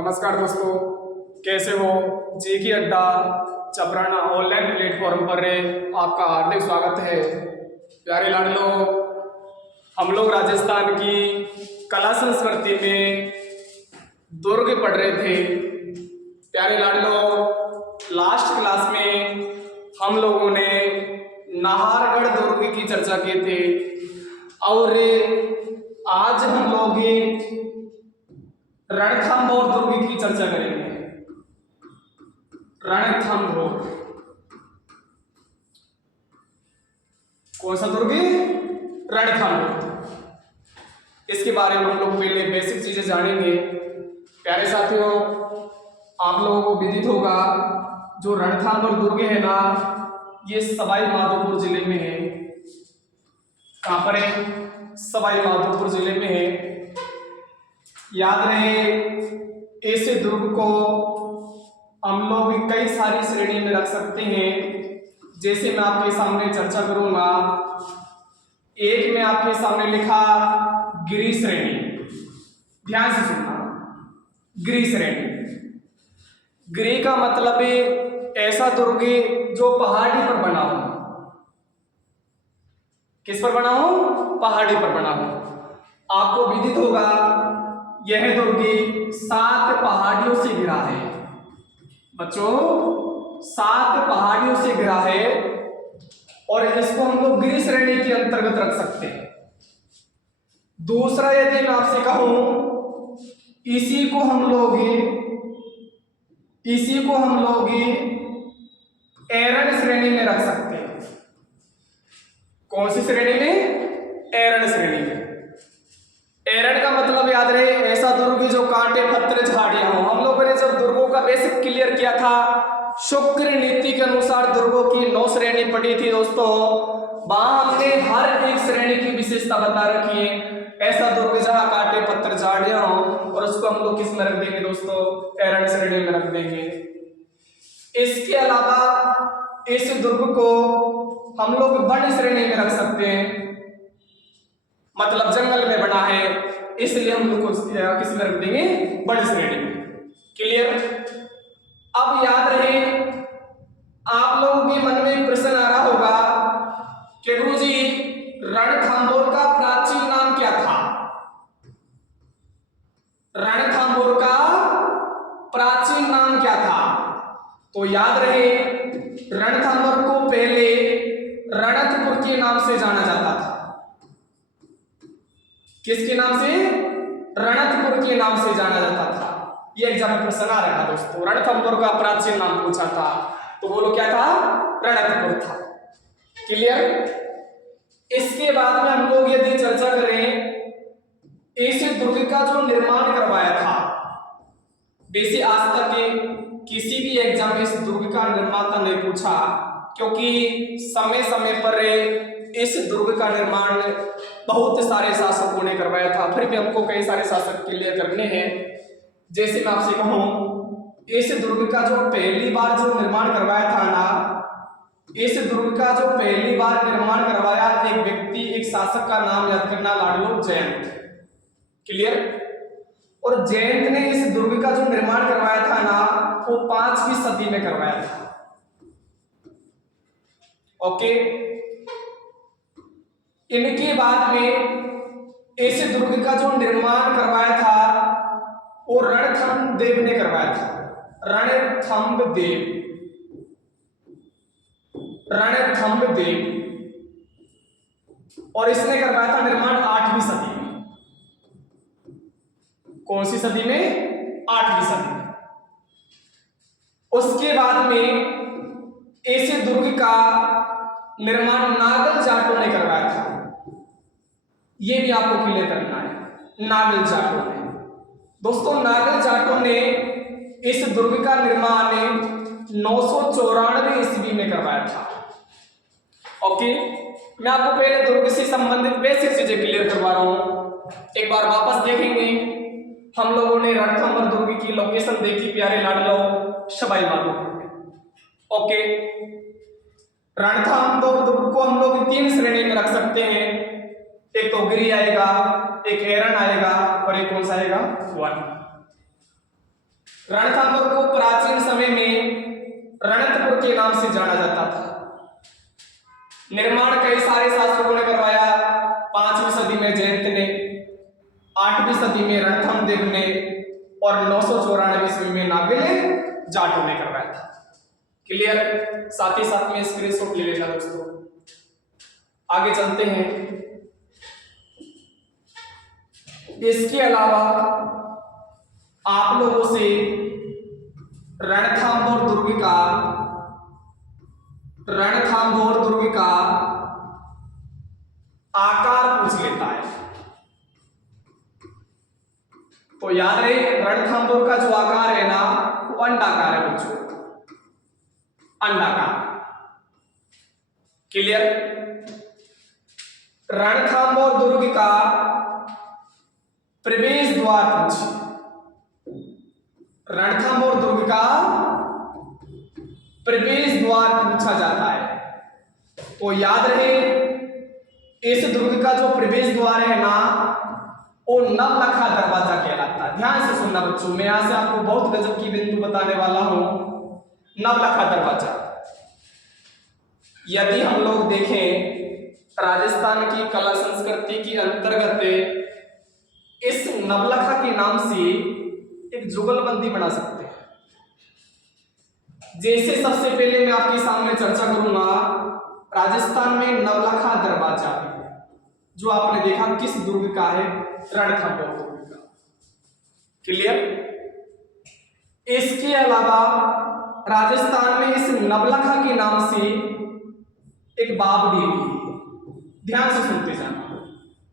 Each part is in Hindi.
नमस्कार दोस्तों, कैसे हो? जी की अड्डा चपराना ऑनलाइन प्लेटफॉर्म पर आपका हार्दिक स्वागत है। प्यारे लाडलो, हम लोग राजस्थान की कला संस्कृति में दुर्ग पढ़ रहे थे। प्यारे लाडलो, लास्ट क्लास में हम लोगों ने नाहरगढ़ दुर्ग की चर्चा की थी और आज हम लोग रणथंभौर दुर्ग की चर्चा करेंगे। रणथंभौर कौन सा दुर्ग? रणथंभौर। इसके बारे में हम लोग पहले बेसिक चीजें जानेंगे। प्यारे साथियों, आप लोगों को विदित होगा जो रणथंभौर दुर्ग है ना, ये सवाई माधोपुर जिले में है। कहां पर है? सवाई माधोपुर जिले में है। याद रहे, इस दुर्ग को हम लोग कई सारी श्रेणी में रख सकते हैं। जैसे मैं आपके सामने चर्चा करूंगा, एक में आपके सामने लिखा गिरी श्रेणी। ध्यान से सुनना, गिरी श्रेणी। गिरी का मतलब है ऐसा दुर्ग जो पहाड़ी पर बना हो। किस पर बना हो? पहाड़ी पर बना हो। आपको विदित होगा यह दुर्ग 7 पहाड़ियों से घिरा है। बच्चों, 7 पहाड़ियों से घिरा है और इसको हम लोग गिरी श्रेणी के अंतर्गत रख सकते हैं। दूसरा, यदि मैं आपसे कहूं, इसी को हम लोग एरण श्रेणी में रख सकते हैं। कौन सी श्रेणी में? एरण श्रेणी में। एरण का मतलब याद रहे ऐसा दुर्ग जो कांटे पत्थर झाड़ियां हो। हम लोगों ने जब दुर्गों का बेसिक क्लियर किया था, शुक्र नीति के अनुसार दुर्गों की 9 श्रेणी पढ़ी थी दोस्तों। वहां हमने हर एक श्रेणी की विशेषता बता रखी है। ऐसा दुर्ग जहां कांटे पत्थर झाड़ियां हो, और उसको हम लोग किस में रख देंगे दोस्तों? एरण श्रेणी में रख देंगे। इसके अलावा इस दुर्ग को हम लोग वन श्रेणी में रख सकते हैं। मतलब जंगल में बना है, इसलिए हम लोग किस में रख देंगे? वन श्रेणी में। क्लियर? अब याद रहे, आप लोगों के मन में प्रश्न आ रहा होगा कि गुरुजी, रणथंभौर का प्राचीन नाम क्या था? रणथंभौर का प्राचीन नाम क्या था? तो याद रहे, रणथंभौर को पहले रणथपुर के नाम से जाना जाता था। किसके नाम से? रणथपुर के नाम से जाना जाता था। ये एग्जाम में प्रश्न आ रहा था दोस्तों। रणथंभौर का प्राचीन नाम पूछा था, तो बोलो क्या था? रणथपुर था। क्लियर? इसके बाद में हम लोग यदि चर्चा करें, इस दुर्ग का जो निर्माण करवाया था, वैसे आज तक किसी भी एग्जाम में इस दुर्ग का निर्माता नहीं पूछा, क्योंकि समय समय पर इस दुर्ग का निर्माण बहुत सारे शासकों ने करवाया था। फिर भी हमको कई सारे शासक क्लियर करने हैं। जैसे मैं आपसे कहूं, इस दुर्ग का जो पहली बार जो निर्माण करवाया था ना, इस दुर्ग का जो पहली बार निर्माण करवाया एक व्यक्ति, एक शासक का नाम याद करना लाडलो, जयंत। क्लियर? और जयंत ने इस दुर्ग का जो निर्माण करवाया था ना, वो 5वीं सदी में करवाया था। ओके। इनके बाद में इस दुर्ग का जो निर्माण करवाया था वो रणथंभदेव ने करवाया था। रणथंभदेव। और इसने करवाया था निर्माण 8वीं सदी में। कौन सी सदी में? 8वीं सदी में। उसके बाद में इस दुर्ग का निर्माण नागल जाटों ने करवाया था। यह भी आपको क्लियर करना है। नागल जाटों ने, दोस्तों, नागल जाटों ने इस दुर्ग का निर्माण 994 ईस्वी में करवाया था। ओके, मैं आपको पहले दुर्ग से संबंधित बेसिक चीजें क्लियर करवा रहा हूं। एक बार वापस देखेंगे। हम लोगों ने रणथंभौर दुर्ग की लोकेशन देखी, प्यारे लाडलो, सवाई माधोपुर में। ओके, रणथंभौर दुर्ग को हम लोग 3 श्रेणी में रख सकते हैं। एक तो गिरी आएगा, एक एरण आएगा, और एक कौन सा आएगा? वन। रणथंभौर को प्राचीन समय में रणकपुर के नाम से जाना जाता था। निर्माण कई सारे शासकों ने करवाया। 5वीं सदी में जयंत ने, 8वीं सदी में रणथंभदेव ने और 994 ईस्वी में नागले जाटों ने करवाया था। क्लियर? साथ ही साथ में स्क्रीनशॉट ले लेना दोस्तों। आगे चलते हैं। इसके अलावा आप लोगों से रणथंभौर दुर्ग का आकार पूछ लेता है। तो याद रहे, रणथंभौर का जो आकार है ना, वो अंडाकार है बच्चों, अंडाकार। क्लियर? रणथंभौर दुर्ग का प्रवेश द्वार पूछिए। रणथंभौर दुर्ग का प्रवेश द्वार पूछा जाता है। तो याद रहे, इस दुर्ग का जो प्रवेश द्वार है ना, वो नवलखा दरवाजा कहलाता है। ध्यान से सुनना बच्चों, मैं यहां से आपको बहुत गजब की बिंदु बताने वाला हूं। नवलखा दरवाजा, यदि हम लोग देखें राजस्थान की कला संस्कृति के अंतर्गत इस नवलखा के नाम से एक जुगलबंदी बना सकते हैं। जैसे सबसे पहले मैं आपके सामने चर्चा करूंगा, राजस्थान में नवलखा दरवाजा जो आपने देखा किस दुर्ग का है? रणथंभौर दुर्ग का। क्लियर? इसके अलावा राजस्थान में इस नवलखा के नाम से एक बावड़ी भी है। ध्यान से सुनते जाना,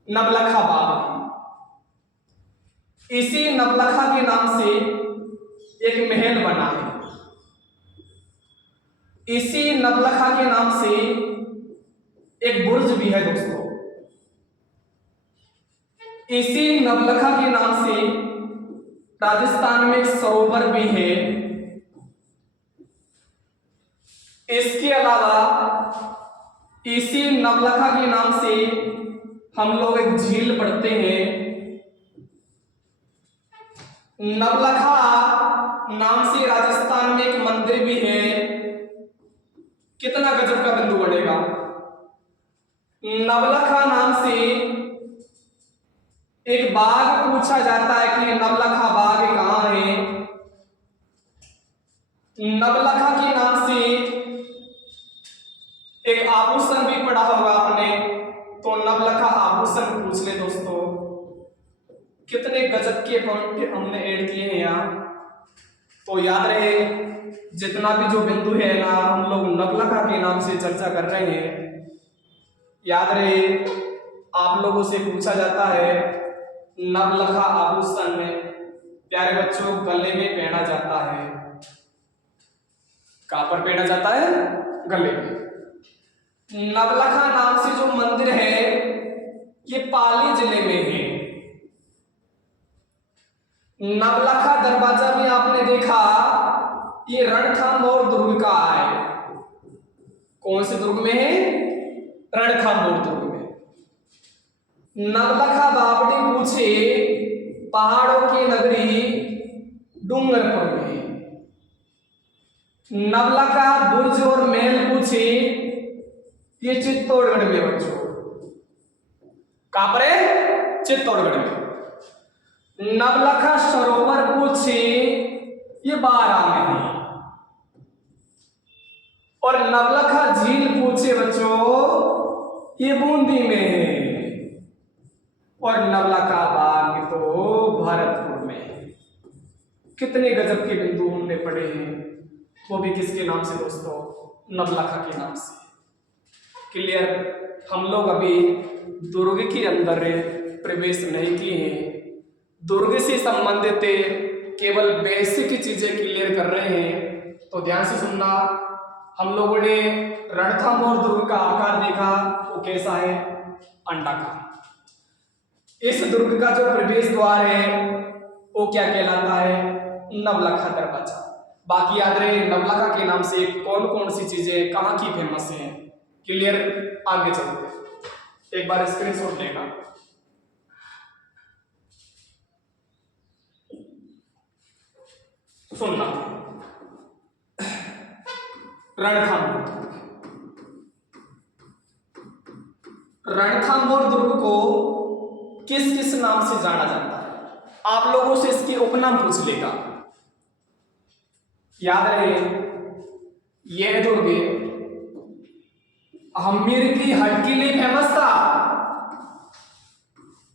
नवलखा बावड़ी। इसी नवलखा के नाम से एक महल बना है। इसी नवलखा के नाम से एक बुर्ज भी है दोस्तों। इसी नवलखा के नाम से राजस्थान में एक सरोवर भी है। इसके अलावा इसी नवलखा के नाम से हम लोग एक झील पढ़ते हैं। नवलखा नाम से राजस्थान में एक मंदिर भी है। कितना गजब का बिंदु बनेगा। नवलखा नाम से एक बाग पूछा जाता है कि नवलखा बाग कहां है। नवलखा के नाम से एक आभूषण भी पढ़ा होगा आपने, तो नवलखा आभूषण पूछ ले दोस्तों। कितने गजब के पॉइंट हमने ऐड किए हैं यहाँ। तो याद रहे, जितना भी जो बिंदु है ना, हम लोग नवलखा के नाम से चर्चा कर रहे हैं। याद रहे, आप लोगों से पूछा जाता है नवलखा आभूषण में प्यारे बच्चों गले में पहना जाता है। कहां पर पहना जाता है? गले में। नवलखा नाम से जो मंदिर है ये पाली जिले में है। नवलखा दरवाजा भी आपने देखा, ये रणथंभौर दुर्ग का है। कौन से दुर्ग में है? रणथंभौर दुर्ग में। नवलखा बावड़ी पूछे पहाड़ों की नगरी डूंगरपुर में। नवलखा बुर्ज और महल पूछे ये चित्तौड़गढ़ में बच्चों। कहां पर है? चित्तौड़गढ़ में। नवलखा सरोवर पूछे ये बारां में है। और नवलखा झील पूछे बच्चों ये बूंदी में है। और नवलखा बाग तो भरतपुर में है। कितने गजब के बिंदु हमने पढ़े हैं, वो भी किसके नाम से दोस्तों? नवलखा के नाम से। क्लियर? हम लोग अभी दुर्ग के अंदर प्रवेश नहीं किए हैं। दुर्ग से संबंधित केवल बेसिक चीजें क्लियर कर रहे हैं। तो ध्यान से सुनना। हम लोगों ने रणथंभौर दुर्ग का आकार देखा, वो कैसा है? अंडाकार। इस दुर्ग का जो प्रवेश द्वार है वो क्या कहलाता है? नवलखा दरवाजा। बाकी याद रहे, नवलखा के नाम से कौन कौन सी चीजें कहां की फेमस हैं। क्लियर? आगे चलते, एक बार स्क्रीनशॉट लेना। सुनना, रणथंभौर। रणथंभौर दुर्ग को किस किस नाम से जाना जाता है? आप लोगों से इसकी उपनाम पूछ लेगा। याद रहे, यह दुर्ग हम्मीर की हट के लिए फेमस था।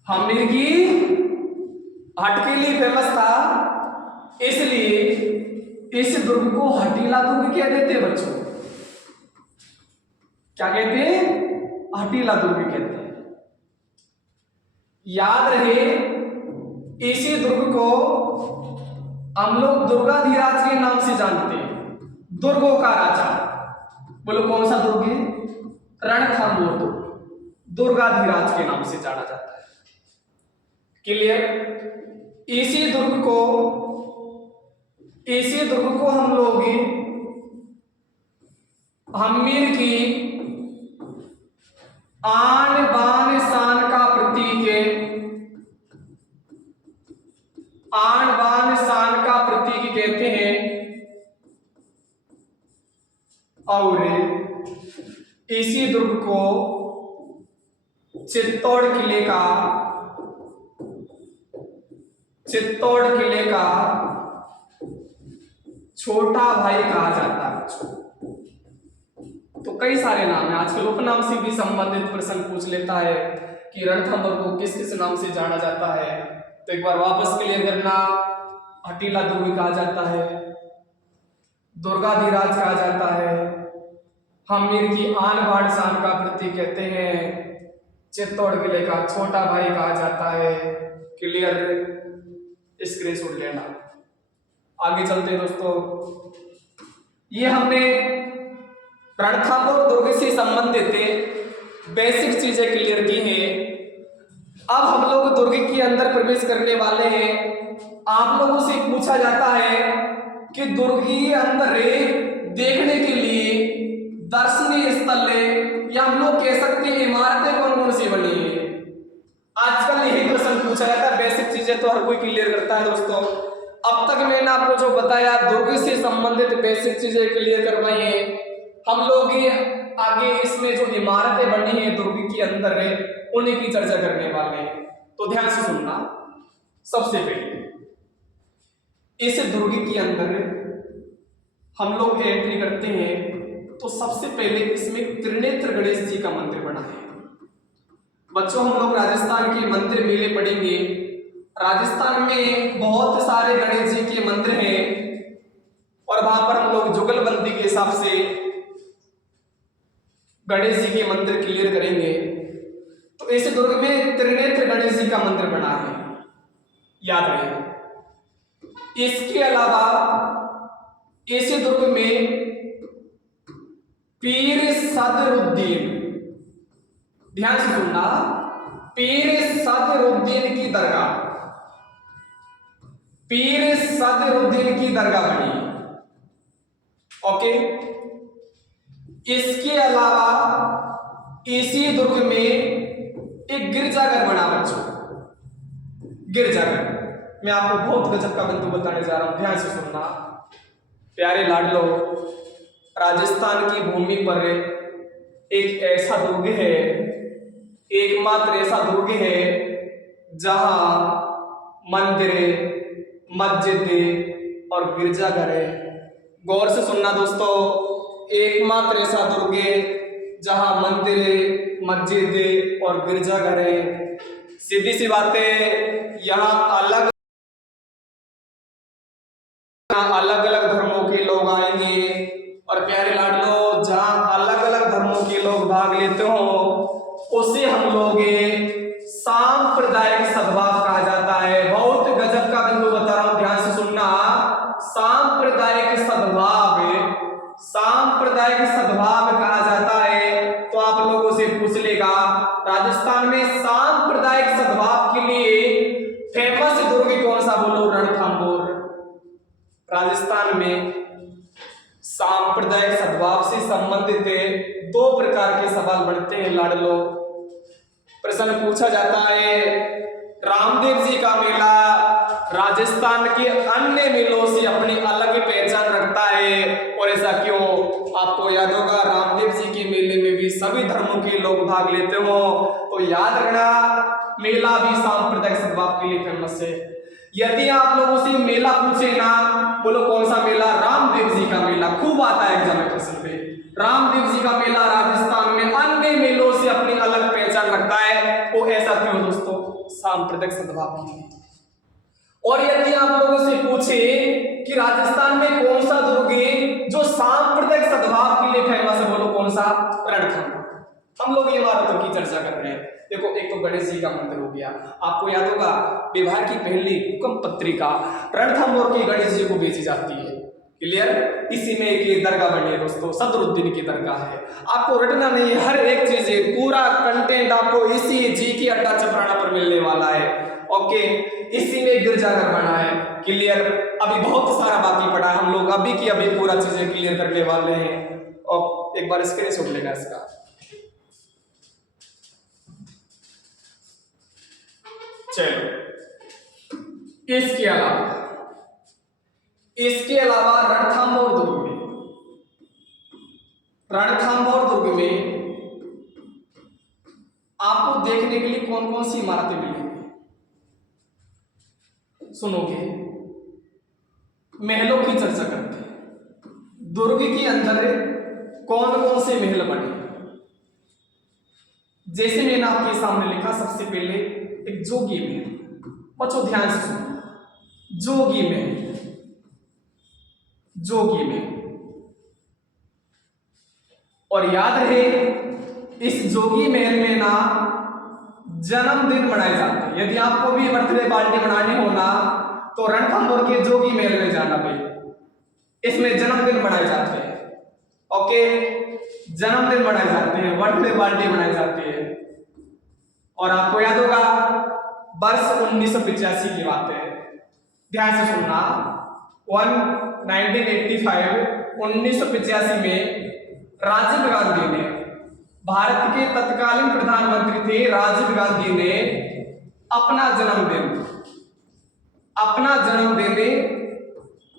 हम्मीर की हट के लिए फेमस था, इसलिए इस दुर्ग को हटीला दुर्ग क्या देते हैं बच्चों? क्या कहते हैं? हटीला दुर्ग कहते हैं। याद रहे, इसी दुर्ग को हम लोग दुर्गाधिराज के नाम से जानते हैं, दुर्गों का राजा। बोलो कौन सा दुर्ग है? रणथंभौर दुर्ग, दुर्गाधिराज के नाम से जाना जाता है। क्लियर? इसी दुर्ग को हम लोग हम्मीर की आन बान शान का प्रतीक है, आन बान शान का प्रतीक कहते हैं। और इसी दुर्ग को चित्तौड़ किले का छोटा भाई कहा जाता है। तो कई सारे नाम है, आजकल उपनाम से भी संबंधित प्रश्न पूछ लेता है कि रणथंभौर को किस किस नाम से जाना जाता है। तो एक बार वापस क्लियर करना, हटीला दुर्ग कहा जाता है, दुर्गाधिराज कहा जाता है, हम्मीर की आन बान शान का प्रतीक कहते हैं, चित्तौड़ किले का छोटा भाई कहा जाता है। क्लियर? स्क्रीनशॉट लेना। आगे चलते हैं दोस्तों। ये हमने रणथंभौर दुर्ग से संबंधित बेसिक चीजें क्लियर की हैं। अब हम लोग दुर्ग के अंदर प्रवेश करने वाले हैं। आप लोगों से पूछा जाता है कि दुर्ग के अंदर देखने के लिए दर्शनीय स्थल या हम लोग कह सकते हैं इमारतें कौन कौन सी बनी है। आजकल यही प्रश्न पूछा जाता है। बेसिक चीजें तो हर कोई क्लियर करता है दोस्तों। अब तक मैंने आपको जो बताया दुर्ग से संबंधित बेसिक चीजें क्लियर करवाई है। हम लोग आगे इसमें जो इमारतें बनी है दुर्ग के अंदर उन्हीं की चर्चा करने वाले हैं, तो ध्यान से सुनना। सबसे पहले इस दुर्ग के अंदर हम लोग एंट्री करते हैं तो सबसे पहले इसमें त्रिनेत्र गणेश जी का मंदिर बना है। बच्चों, हम लोग राजस्थान के मंदिर मेले पढ़ेंगे। राजस्थान में बहुत सारे गणेश जी के मंदिर हैं और वहां पर हम लोग जुगलबंदी के हिसाब से गणेश जी के मंदिर क्लियर करेंगे। तो इस दुर्ग में त्रिनेत्र गणेश जी का मंदिर बना है, याद रहे। इसके अलावा इस दुर्ग में पीर सदरुद्दीन, ध्यान से सुनना, पीर सदरुद्दीन की दरगाह, पीर सदरुद्दीन की दरगाह बनी। ओके। इसके अलावा इसी दुर्ग में एक गिरजाघर बना बच्चों, गिरजाघर। मैं आपको बहुत गजब का बिंदु बताने जा रहा हूं, ध्यान से सुनना। प्यारे लाडलो, राजस्थान की भूमि पर एक ऐसा दुर्ग है, एकमात्र ऐसा दुर्ग है जहां मंदिर, मस्जिद और गिरजाघर है। गौर से सुनना दोस्तों, एकमात्र ऐसा दुर्ग है जहां मंदिर, मस्जिद और गिरजाघर है। सीधी सी बात है, यहाँ अलग अलग धर्मों के लोग आएंगे और प्यारे लाडलो, जहां अलग अलग धर्मों के लोग भाग लेते हो उसे हम लोग सांप्रदायिक सद्भाव कहा जाता है। बहुत गजब का बिंदु बता रहा हूं, ध्यान से सुनना। सांप्रदायिक सद्भाव, सांप्रदायिक सद्भाव कहा जाता है। तो आप लोगों से पूछ लेगा, राजस्थान में सांप्रदायिक सद्भाव के लिए फेमस दुर्ग कौन सा? बोलो रणथंभौर। राजस्थान में सांप्रदायिक सद्भाव से संबंधित दो प्रकार के सवाल बनते हैं लाडलो। प्रश्न पूछा जाता है, रामदेव जी का मेला राजस्थान के अन्य मेलों से अपनी अलग लोग भाग लेते हो। तो याद रखना मेला भी सांप्रदायिक सद्भाव के लिए फेमस है। यदि आप लोगों से मेला पूछे ना, बोलो कौन सा मेला, रामदेव जी का मेला, खूब आता है एग्जाम में प्रश्न पे। रामदेव जी का मेला राजस्थान में अन्य मेलों से अपनी अलग पहचान रखता है। वो ऐसा क्यों दोस्तों, सांप्रदायिक सद्भाव के लिए। और यदि आप लोगों से पूछे कि राजस्थान में कौन सा दुर्ग है जो सांप्रदायिक सद्भाव के लिए फेमस है, बोलो कौन सा, रणथंभौर। हम लोग इमारतों की चर्चा कर रहे हैं। देखो एक तो गणेश जी का मंदिर हो गया, आपको याद होगा विभाग की पहली हुकम पत्रिका रणथंभौर की गणेश जी को बेची जाती है। क्लियर। इसी में एक दरगाह बनी है दोस्तों, सदरुद्दीन की दरगाह है। आपको रटना नहीं है, हर एक चीज है, पूरा कंटेंट आपको इसी जी की अड्डा चपराना पर मिलने वाला है। ओके, इसी में गिरजाघर बना है। क्लियर। अभी बहुत सारा बाकी पड़ा है, हम लोग अभी की अभी पूरा चीजें क्लियर करने वाले हैं। और एक बार स्क्रीनशॉट लेना इसका। चलो, इसके अलावा रणथंभौर दुर्ग में आपको देखने के लिए कौन कौन सी इमारतें मिलेंगी, सुनोगे। महलों की चर्चा करते हैं। दुर्ग के अंदर कौन कौन से महल बने, जैसे मैंने आपके सामने लिखा, सबसे पहले एक जोगी महल। बच्चों ध्यान से सुनो, जोगी महल। और याद रहे इस जोगी महल में ना जन्मदिन मनाए जाते हैं। यदि आपको भी बर्थडे पार्टी मनानी हो ना, तो रणथंभौर के जोगी महल में जाना भाई, इसमें जन्मदिन मनाए जाते हैं। ओके, जन्मदिन मनाए जाते हैं, बर्थडे पार्टी मनाई जाती है। और आपको याद होगा वर्ष 1985 की बात है, ध्यान से सुनना। 1985 में राजीव गांधी ने, भारत के तत्कालीन प्रधानमंत्री थे राजीव गांधी ने, अपना जन्मदिन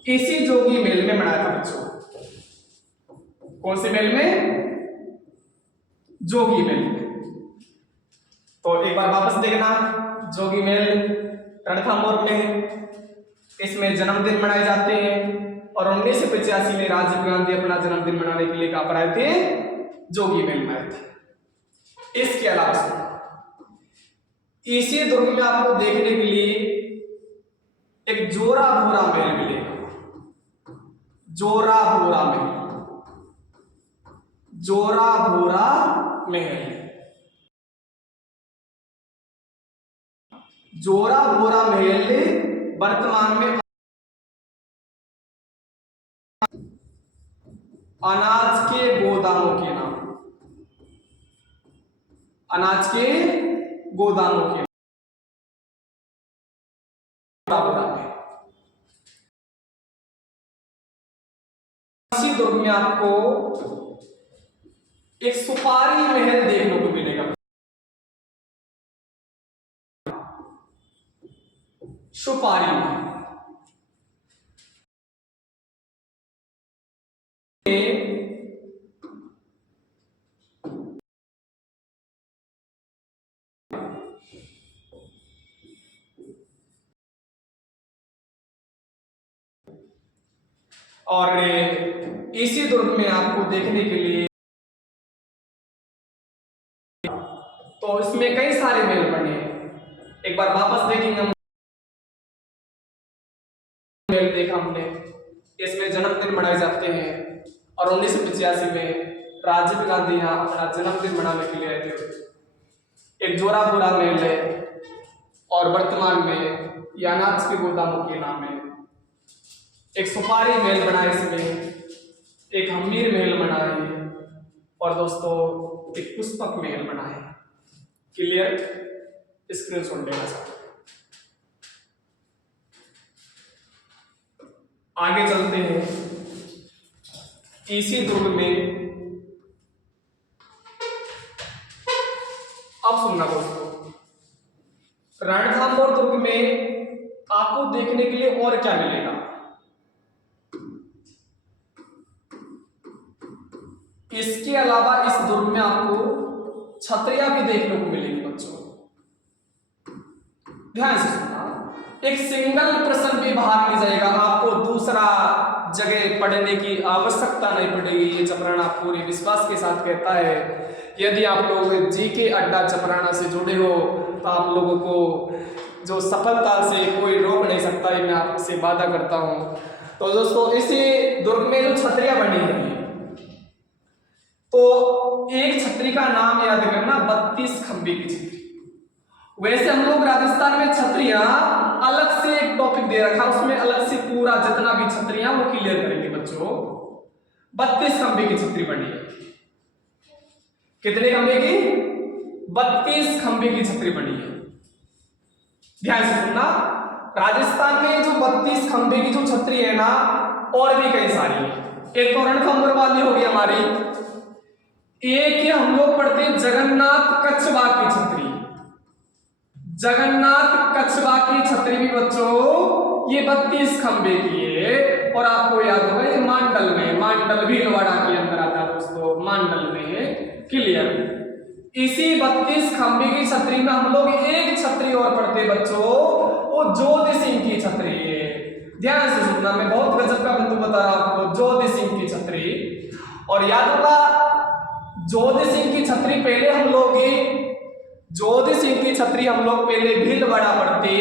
इसी जोगी महल में मनाया था बच्चों। कौन से महल में, जोगी महल में। तो एक बार वापस देखना, जोगी महल रणथंभौर में है, इसमें जन्मदिन मनाए जाते हैं। और 1985 में राजीव गांधी अपना जन्मदिन मनाने के लिए कहां पर आए थे, जोगी महल में आए थे। इसके अलावा इसी दुर्ग में आपको देखने के लिए एक जोराभोरा महल मिलेगा। जोराभोरा महल। जोराभोरा महल वर्तमान में अनाज के गोदामों के नाम, इसी दुर्ग में आपको एक सुपारी महल देखने को मिलेगा। सुपारी महल और इसी दुर्ग में आपको देखने के लिए, तो इसमें कई सारे महल बने हैं। एक बार वापस देखेंगे हम, महल देखा हमने, इसमें जन्मदिन मनाए जाते हैं। और 1985 में राजीव गांधी यहाँ अपना जन्मदिन मनाने के लिए आए थे। एक जोराभोरा महल है और वर्तमान में ये अनाज के गोदामों के नाम है। एक सुपारी महल बना है, इसमें एक हमीर महल बना है, और दोस्तों एक पुष्पक महल बना है। क्लियर। स्क्रीनशॉट लेना चाहते हैं। आगे चलते हैं। इसी दुर्ग में अब सुनना दोस्तों, रणथंभौर दुर्ग में आपको देखने के लिए और क्या मिलेगा। इसके अलावा इस दुर्ग में आपको छतरियां भी देखने को मिलेगी बच्चों। ध्यान से सुनना, एक सिंगल प्रश्न भी बाहर नहीं जाएगा, आपको दूसरा जगह पढ़ने की आवश्यकता नहीं पड़ेगी। ये चपराना पूरे विश्वास के साथ कहता है। यदि आप लोग जीके अड्डा चपराना से जुड़े हो तो आप लोगों को जो सफलता से कोई रोक नहीं सकता, ये मैं आपसे वादा करता हूं। तो दोस्तों, इसी दुर्ग में जो छतरियां बनी है, तो एक छतरी का नाम याद करना, 32 खंबे की छतरी। वैसे हम लोग राजस्थान में छतरियां अलग से एक टॉपिक दे रखा, उसमें अलग से पूरा जितना भी छतरियां वो क्लियर करेंगे बच्चों। 32 खंबे की छतरी बनी है। कितने खंबे की? 32 खंबे की छतरी बनी है। ध्यान से सुनना, राजस्थान में जो 32 खंबे की जो छतरी है ना, और भी कई सारी है। एक तो रणथंभौर वाली होगी हमारी, एक हम लोग पढ़ते जगन्नाथ कच्छवाह की छतरी। जगन्नाथ कच्छवाह की छतरी भी बच्चों ये 32 खंबे की है। और आपको याद होगा ये मांडल में, मांडल भीलवाड़ा के अंदर आता है दोस्तों, मांडल में। क्लियर? इसी 32 खंबे की छतरी में हम लोग एक छतरी और पढ़ते बच्चों, वो जोध सिंह की छतरी है। ध्यान से सुनना, मैं बहुत गजब का बिंदु बता रहा हूं आपको, जोध सिंह की छतरी। और याद होगा जोध सिंह की छतरी पहले हम लोग जोध सिंह की छतरी हम लोग पहले भीलवाड़ा पढ़ते,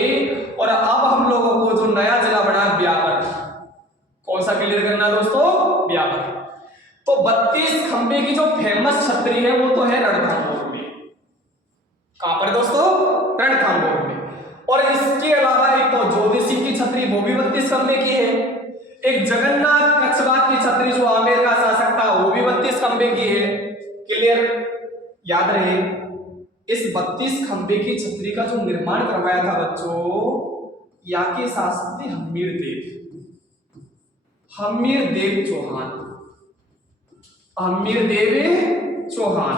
और अब हम लोगों को जो नया जिला बना ब्यावर। कौन सा क्लियर करना दोस्तों? ब्यावर। तो 32 खंबे की जो फेमस छतरी है वो तो है रणथंभौर में। कहां पर दोस्तों? रणथंभौर में। और इसके अलावा एक तो जोध सिंह की छतरी, वो भी 32 खंबे की है। एक जगन्नाथ कच्छवाह की छतरी जो आमेर का शासक था, वो भी 32 खंबे की है। क्लियर? याद रहे, इस 32 खंबे की छतरी का जो निर्माण करवाया था बच्चों, यहाँ के शासक थे हम्मीर देव, हम्मीर देव चौहान, हम्मीर देव चौहान।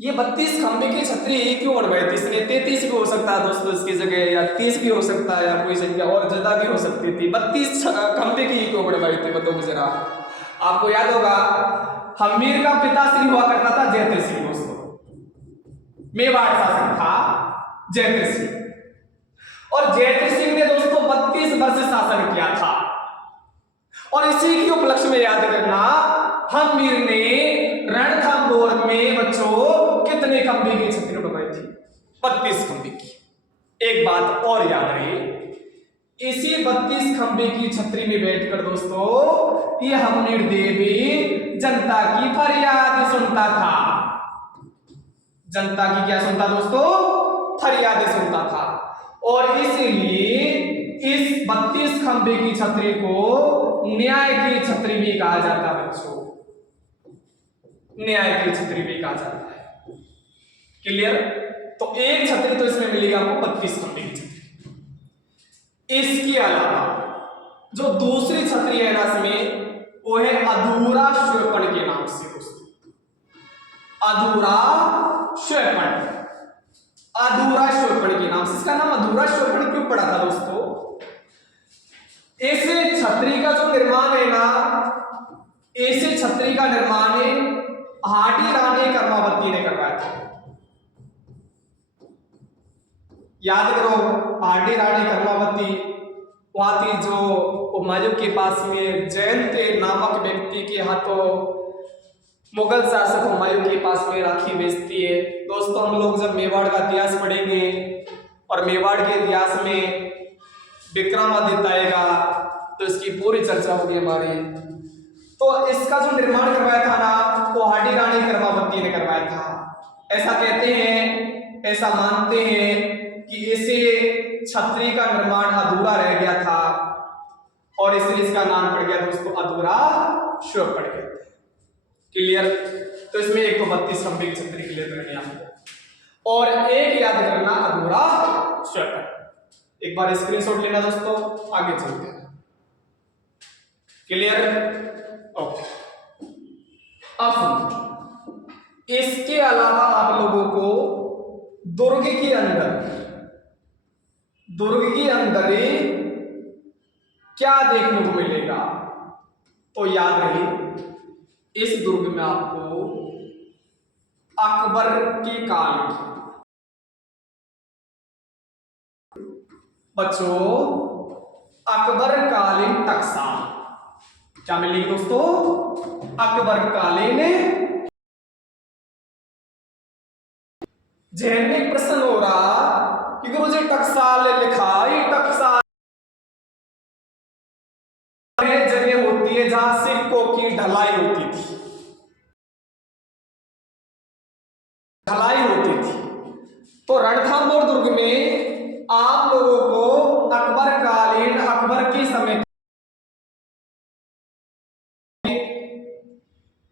ये 32 खंबे की छतरी क्यों बनवाई थी इसने? 33 भी हो सकता है दोस्तों इसकी जगह, या 30 भी हो सकता है, या कोई संख्या और ज्यादा भी हो सकती थी। 32 खंबे की क्यों बनवाई थी बताओ जरा। आपको याद होगा हम्मीर का पिताश्री हुआ करता था जयत्र सिंह दोस्तों, मेवाड़ शासक था जयत्र सिंह। और जयत्र सिंह ने दोस्तों 32 वर्ष शासन किया था। और इसी के उपलक्ष्य में याद करना, हम्मीर ने रणथंभौर में बच्चों कितने खंबे की छतरी बनवाई थी? 32 खंबे की। एक बात और याद रहे, इसी 32 खंबे की छतरी में बैठकर दोस्तों ये हम्मीर देव जनता की फरियाद सुनता था। जनता की क्या सुनता दोस्तों? फरियादें सुनता था। और इसीलिए इस 32 खंबे की छतरी को न्याय की छतरी भी कहा जाता है बच्चों, न्याय की छतरी भी कहा जाता है। क्लियर? तो एक छतरी तो इसमें मिलेगी आपको 32 खंबे की छतरी। इसके अलावा जो दूसरी छतरी है ना इसमें, वो है अधूरा श्वेपण के नाम से दोस्तों, अधूरा श्वेपण, अधूरा श्वेपण के नाम से। इसका नाम अधूरा श्वेपण क्यों पड़ा था दोस्तों? ऐसे छतरी का जो निर्माण है ना, ऐसे छतरी का निर्माण हाडी रानी कर्मावती ने करवाया था। याद करो, हाडी रानी कर्मावती वहां थी जो हुमायूं के पास में जयंत नामक व्यक्ति के हाथों मुगल शासक हुमायूं के पास में राखी बेचती है। दोस्तों, हम लोग जब मेवाड़ का इतिहास पढ़ेंगे और मेवाड़ के इतिहास में विक्रमादित्य आएगा तो इसकी पूरी चर्चा होगी हमारी। तो इसका जो निर्माण करवाया था ना, वो हाडी रानी कर्मावती ने करवाया था। ऐसा कहते हैं, ऐसा मानते हैं कि इसे छतरी का निर्माण अधूरा रह गया था और इसलिए इसका नाम पड़ गया दोस्तों अधूरा श्वेपण कहते हैं। क्लियर? तो इसमें एक तो 32 खंबे की छतरी क्लियर करनी आपको, और एक याद करना अधूरा श्वेपण। एक बार स्क्रीनशॉट लेना दोस्तों, आगे चलते हैं। क्लियर? ओके। अब इसके अलावा आप लोगों को दुर्ग के अंदर क्या देखने को मिलेगा? तो याद रहे, इस दुर्ग में आपको अकबर के काल की। बच्चों, अकबर कालीन टकसाल क्या मिलेगी दोस्तों? अकबर कालीन। जहन में प्रश्न हो रहा कि गुरुजी टकसाल लिखा, ये टकसाल जगह होती है जहां सिक्कों की ढलाई होती थी, ढलाई होती थी। तो रणथंभौर दुर्ग में आप लोगों को अकबर कालीन, अकबर के समय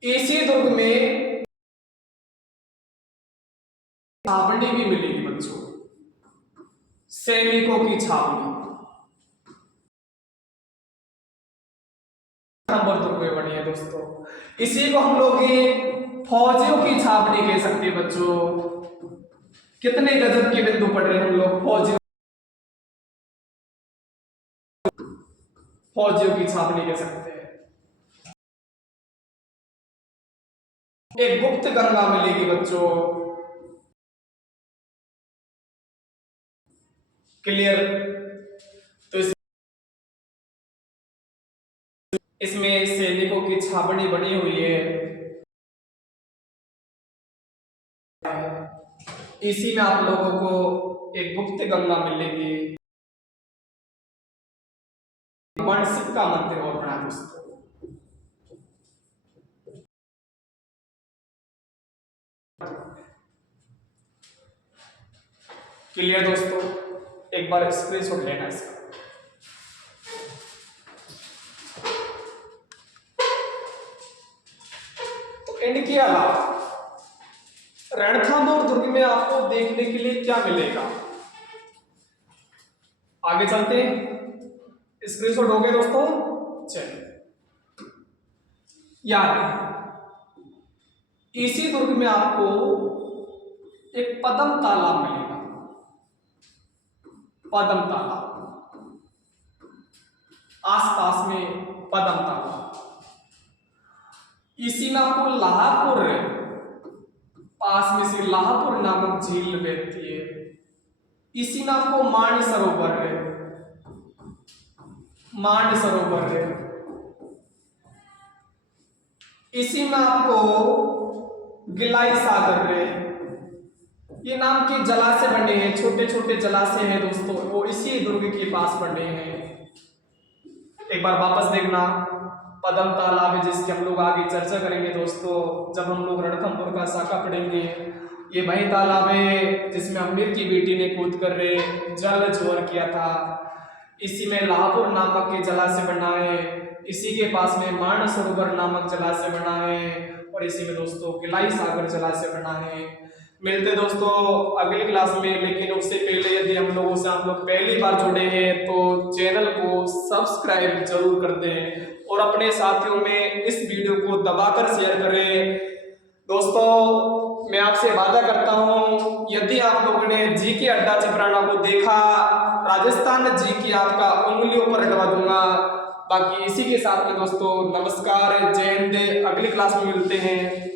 इसी दुर्ग में छावनी भी मिलेगी बच्चों, सैनिकों की छावनी नंबर दुर्ग में बनी है दोस्तों। इसी को हम लोग फौजियों की छावनी कह सकते हैं बच्चों। कितने गजब के बिंदु पढ़ रहे हैं हम लोग। फौजियों की छावनी कह सकते हैं। एक गुप्त गंगा मिलेगी बच्चों। क्लियर? तो इसमें सैनिकों की छावनी बनी हुई है। इसी में आप लोगों को एक गुप्त गंगा मिलेगी। मानसिक का मंदिर और बना दोस्तों। क्लियर दोस्तों? एक बार स्क्रीनशॉट लेना इसका। तो इनके अलावा रणथंभौर दुर्ग में आपको देखने के लिए क्या मिलेगा? आगे चलते हैं। स्क्रीनशॉट हो गए दोस्तों? चलिए, याद है इसी दुर्ग में आपको एक पद्म तालाब मिलेगा। पद्म तालाब, आसपास में पद्म तालाब। इसी में आपको लाहपुर, पास में से लाहपुर नामक झील बहती है। इसी में आपको मांड सरोवर है, मांड सरोवर है। इसी में आपको गिलाई सागर है। ये नाम के जलाशय बने हैं, छोटे छोटे जलाशय हैं दोस्तों, वो इसी दुर्ग के पास बने हैं। एक बार वापस देखना, पद्म तालाब है जिसकी हम लोग आगे चर्चा करेंगे दोस्तों, जब हम लोग रणथंभौर का शाखा पढ़ेंगे। ये वही तालाब है जिसमें अमीर की बेटी ने कूद कर जल जोर किया था। इसी में लाहपुर नामक के जलाशय बना है। इसी के पास में मांड सरोवर नामक जलाशय बना है। और इसी में दोस्तों गिलाई सागर जलाशय बना है। मिलते दोस्तों अगली क्लास में, लेकिन उससे पहले यदि हम लोगों से आप लोग पहली बार जुड़े हैं तो चैनल को सब्सक्राइब जरूर कर दें और अपने साथियों में इस वीडियो को दबाकर शेयर करें। दोस्तों मैं आपसे वादा करता हूं, यदि आप लोगों ने जी के अड्डा चपराना को देखा, राजस्थान जी की आपका उंगलियों पर अटवा दूंगा। बाकी इसी के साथ में दोस्तों नमस्कार, जय हिंद। अगली क्लास में मिलते हैं।